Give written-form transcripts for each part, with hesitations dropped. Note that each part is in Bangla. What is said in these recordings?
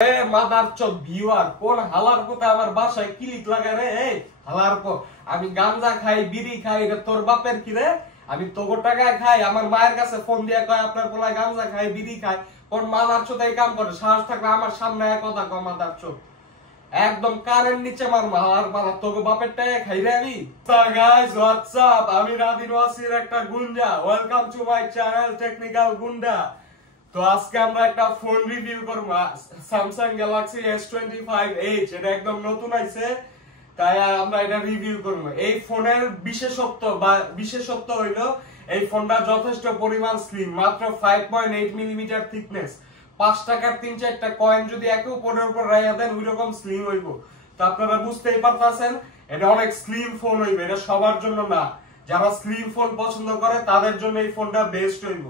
আমি গাঞ্জা খাই, বিড়ি খাই, এটা তোর বাপের কি রে? আমি তোর টাকায় খাই, আমার মায়ের কাছে ফোন দিয়ে কয় আপনার পোলায় গাঞ্জা খাই, বিড়ি খাই, কোন মাদার চোদ এই কাম করে? সাহস থাকলে আমার সামনে কথা কয় মাদার চোদ, একদম কানের নিচে মার মার মারা তোর বাপের টাকায় খাই রে আমি। গাইস হোয়াটসঅ্যাপ, আমি নাদির ওয়াসির একটা গুন্ডা, welcome to my channel technical গুন্ডা। তো আজকে আমরা একটা ফোন রিভিউ করব, Samsung Galaxy S25H। এটা একদম নতুন আইছে, তাই আমরা এটা রিভিউ করব। এই ফোনের বিশেষত্ব হইলো এই ফোনটা যথেষ্ট পরিমাণ স্লিম, মাত্র 5.8 মিলিমিটার থিকনেস। 5 টাকার 3-4টা কয়েন যদি একে উপরের উপর রাইয়া দেন ওইরকম স্লিম হইব। তো আপনারা বুঝতেই পারতাছেন এটা অনেক স্লিম ফোন হইবে, এটা সবার জন্য না। যারা স্লিম ফোন পছন্দ করে তাদের জন্য এই ফোনটা বেস্ট হইব।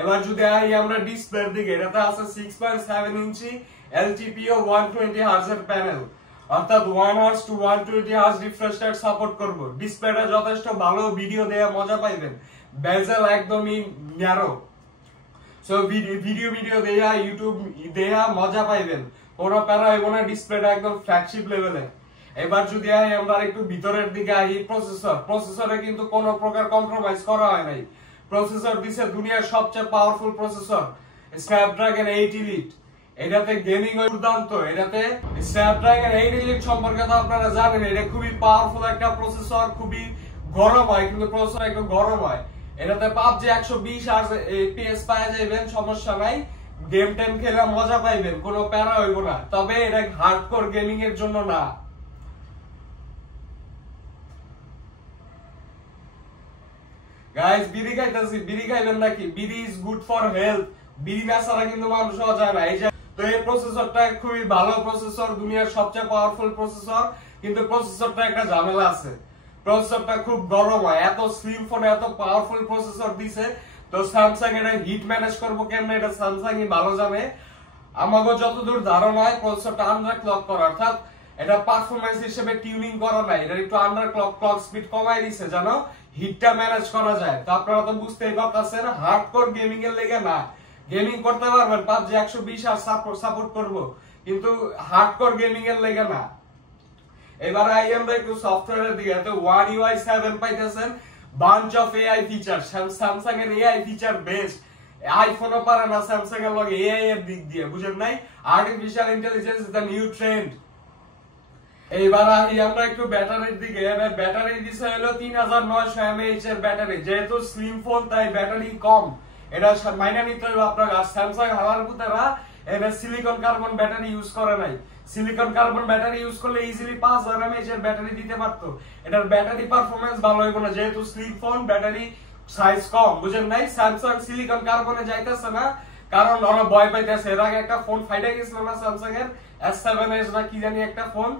এবার যদি আমরা ডিসপ্লের দিকে, এটাতে আছে 6.7 ইঞ্চি LTPO 120 Hz এর প্যানেল, অর্থাৎ 1 Hz to 120 Hz refresh rate support করব। ডিসপ্লেটা যথেষ্ট ভালো, ভিডিও দেয়া মজা পাইবেন। বেজেল একদমই ন্যারো, সো ভিডিও দেয়া, ইউটিউব দেয়া মজা পাইবেন, কোনো প্যারা হইব না। ডিসপ্লেটা একদম ফ্ল্যাগশিপ লেভেলে। এবার যদি আমরা একটু ভিতরের দিকে প্রসেসরে কিন্তু কোনো প্রকার কম্প্রোমাইজ করা হয় নাই। প্রসেসর দিছে দুনিয়ার সবচেয়ে পাওয়ারফুল প্রসেসর, স্ন্যাপড্রাগন 8 এলিট। এটাতে গেমিং দুর্দান্ত। এটাতে স্ন্যাপড্রাগন 8 এলিট সম্পর্কে তো আপনারা জানেন, এটা খুবই পাওয়ারফুল একটা প্রসেসর, খুবই গরম হয়, কিন্তু প্রসেসর একটু গরম হয়। এটাতে PUBG 120 FPS পাওয়া যাবেন, সমস্যা নাই। গেম টেম খেলে মজা পাইবেন, কোনো প্যারা হইব না। তবে এটা হার্ডকোর গেমিং এর জন্য না। গাইস বিড়ি খাইতেছি, বিড়ি খাইবেন নাকি? বিড়ি ইজ গুড ফর হেলথ, বিড়ি না ছাড়া কিন্তু মানুষ হওয়া যায় না। এই যে তো এই প্রসেসরটা খুবই ভালো প্রসেসর, দুনিয়ার সবচেয়ে পাওয়ারফুল প্রসেসর, কিন্তু প্রসেসরটা একটা ঝামেলা আছে। প্রসেসরটা খুব গরম হয়। এত স্লিম ফোনে এত পাওয়ারফুল প্রসেসর দিছে, তো স্যামসাং এটা হিট ম্যানেজ করবো কেমনে এটা স্যামসাং ই ভালো জানে। আমাকে যতদূর ধারণা হয় প্রসেসরটা আন্ডার ক্লক করা, অর্থাৎ এটা পারফরম্যান্স হিসেবে টিউনিং করা নাই, এটা একটু আন্ডার ক্লক স্পিড কমাই দিছে জানো হিটটা ম্যানেজ করা যায়। তো আপনারা তো বুঝতেই পারতেছেন, হার্ডকোর গেমিং এর লেগে না। গেমিং করতে পারবেন, PUBG 120 আর সাপোর্ট করব, কিন্তু হার্ডকোর গেমিং এর লেগে না। এবার আমরা একটু সফটওয়্যারের দিকে। তো One UI 7 পাইতেছেন, bunch of AI feature. Samsung এর AI ফিচার বেস্ট, আইফোনও পারে না স্যামসাং এর লগে AI এর দিক দিয়ে, বুঝেন নাই? Artificial intelligence is the new trend. এইবার আমরা একটু ব্যাটারির দিকে। ব্যাটারি দিছে হলো 3900 mAh এর ব্যাটারি। যেহেতু স্লিম ফোন তাই ব্যাটারি কম, এটা মাইনা নিতে হবে আপনার। আর স্যামসাং হালার পুতেরা এটা সিলিকন কার্বন ব্যাটারি ইউজ করে নাই। সিলিকন কার্বন ব্যাটারি ইউজ করলে ইজিলি 5000 mAh এর ব্যাটারি দিতে পারতো। এটার ব্যাটারি পারফরম্যান্স ভালো হইব না, যেহেতু স্লিম ফোন, ব্যাটারি সাইজ কম, বুঝেন নাই? স্যামসাং সিলিকন কার্বনে যাইতেছে না, কারণ ওরা ভয় পাইতেছে। এর আগে একটা ফোন ফাইটে গেছিল না স্যামসাং এর, S7s না কি জানি একটা ফোন,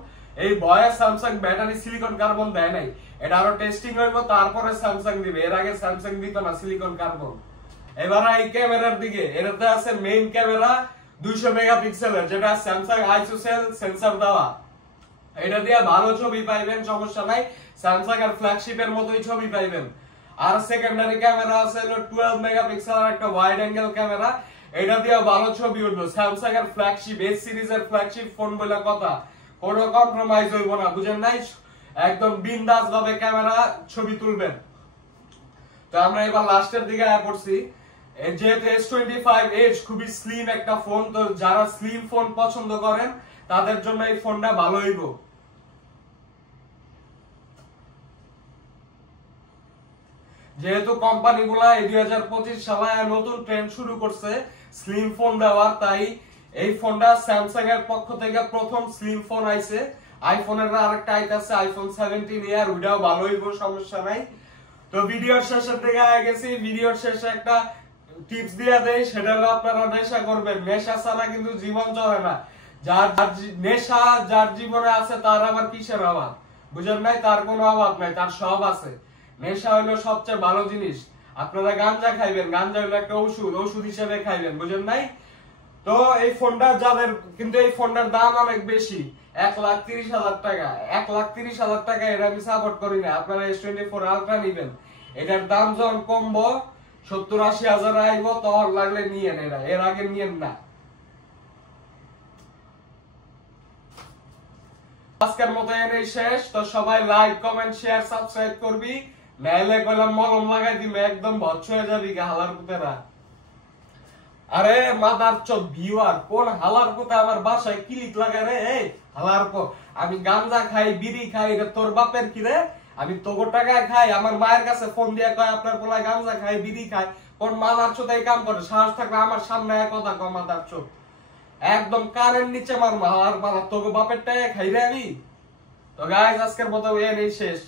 এই ভয়ে স্যামসাং ব্যাটারি সিলিকন কার্বন দেয় নাই। এটা আরো টেস্টিং হইব, তারপরে স্যামসাং দিবে। এর আগে স্যামসাং দিত না সিলিকন কার্বন। এবার এই ক্যামেরার দিকে, এটাতে আছে মেইন ক্যামেরা 200 মেগাপিক্সেলের, যেটা স্যামসাং আইসোসেল সেন্সর দেওয়া। এটা দিয়ে ভালো ছবি পাইবেন, সমস্যা নাই। স্যামসাং এর ফ্ল্যাগশিপের মতোই ছবি পাইবেন। আর সেকেন্ডারি ক্যামেরা আছে হলো 12 মেগাপিক্সেলের একটা ওয়াইড অ্যাঙ্গেল ক্যামেরা, এটা দিয়ে ভালো ছবি উঠবে। স্যামসাং এর ফ্ল্যাগশিপ, S সিরিজের ফ্ল্যাগশিপ ফোন বলে কথা, কোনো কম্প্রোমাইজ হইব না, বুঝেন নাই? একদম বিন্দাস ভাবে ক্যামেরা ছবি তুলবেন। তো আমরা এবার লাস্টের দিকে আয়া পড়ছি। যেহেতু S25H খুবই স্লিম একটা ফোন, তো যারা স্লিম ফোন পছন্দ করেন তাদের জন্য এই ফোনটা ভালো হইব। যেহেতু কোম্পানিগুলা 2025 সালে নতুন ট্রেন্ড শুরু করছে স্লিম ফোন দেওয়ার, তাই এই ফোনটা স্যামসাং এর পক্ষ থেকে প্রথম স্লিম ফোন আইছে। আইফোনের আরেকটা আইতাছে আইফোন 17 এর, ওইটাও ভালো হইব, সমস্যা নাই। তো ভিডিওর শেষের দিকে আগে গেছি। ভিডিওর শেষে একটা টিপস দিয়া দেই, সেটা হলো আপনারা নেশা করবেন। নেশা ছাড়া কিন্তু জীবন চলে না। নেশা যার জীবনে আছে তার আবার কিসের অভাব, বুঝেন নাই? তার কোনো অভাব নাই, তার সব আছে। নেশা হলো সবচেয়ে ভালো জিনিস। আপনারা গাঞ্জা খাইবেন, গাঞ্জা হলো একটা ওষুধ হিসেবে খাইবেন, বুঝেন নাই? তো এই ফোনটা যাদের, কিন্তু এই ফোনটার দাম অনেক বেশি, 1,30,000 টাকা। 1,30,000 টাকা এটা আমি সাপোর্ট করি না। আপনারা S24 আলট্রা নিবেন, এটার দাম যখন কমবো 70-80 হাজার আইব, তখন লাগলে নিয়েন, এর আগে নিয়েন না। আজকের মতো এনেই শেষ। তো সবাই লাইক কমেন্ট শেয়ার সাবস্ক্রাইব করবি, নাইলে কইলাম মলম লাগাই দিবে একদম ভৎস হয়ে যাবি হালার পুতেরা। আরে মাদার চোদ ভিউয়ার, কোন হালার পুতে আমার বাসায় ক্লিক লাগায় রে? এই হালার পর আমি গাঞ্জা খাই বিড়ি খাই, এটা তোর বাপের কি রে? আমি তোর টাকায় খাই, আমার মায়ের কাছে ফোন দিয়ে কয় আপনার পোলায় গাঞ্জা খাই বিড়ি খাই, কোন মাদার চোদ এই কাম করে? সাহস থাকলে আমার সামনে এক কথা কয় মাদার চোদ, একদম কানের নিচে মার হালার পালা, তোর বাপের টাকা খাই রে আমি। তো গাইস আজকের মতো এই শেষ।